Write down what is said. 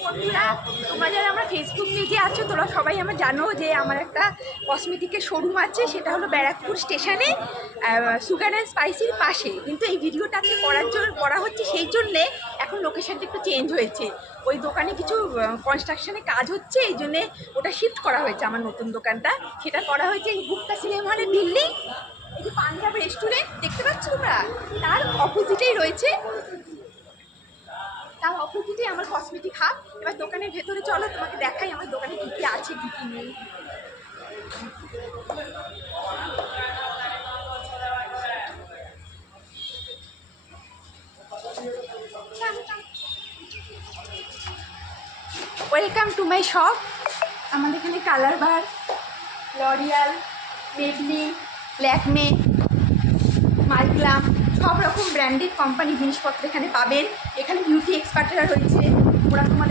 বন্ধুরা, তোমরা যারা আমার ফেসবুক পেজে আছো তোমরা সবাই আমার জানো যে আমার একটা কসমেটিকের শোরুম আছে, সেটা হলো ব্যারাকপুর স্টেশনে সুগার অ্যান্ড স্পাইসির পাশে। কিন্তু এই ভিডিওটা আজকে করা হচ্ছে সেই জন্যে এখন লোকেশনটা একটু চেঞ্জ হয়েছে। ওই দোকানে কিছু কনস্ট্রাকশনে কাজ হচ্ছে, এই জন্যে ওটা শিফট করা হয়েছে। আমার নতুন দোকানটা সেটা করা হয়েছে এই গুপ্তা সিনেমা হলের বিল্ডিং। এই যে পাঞ্জাব রেস্টুরেন্ট দেখতে পাচ্ছ তোমরা, তার অপোজিটেই রয়েছে, তার অপোজিটে আমার কসমেটিক হাব। এবার দোকানের ভেতরে চলো, তোমাকে দেখাই আমার দোকানে কী কী আছে কী কী নেই। Welcome to my shop. আমাদের এখানে কালার বার, লরিয়াল, মেবলিন, ল্যাকমে, মার্কলাম সব রকম ব্র্যান্ডেড কোম্পানি জিনিসপত্র এখানে পাবেন। এখানে বিউটি এক্সপার্টরা রয়েছে, ওরা তোমাদের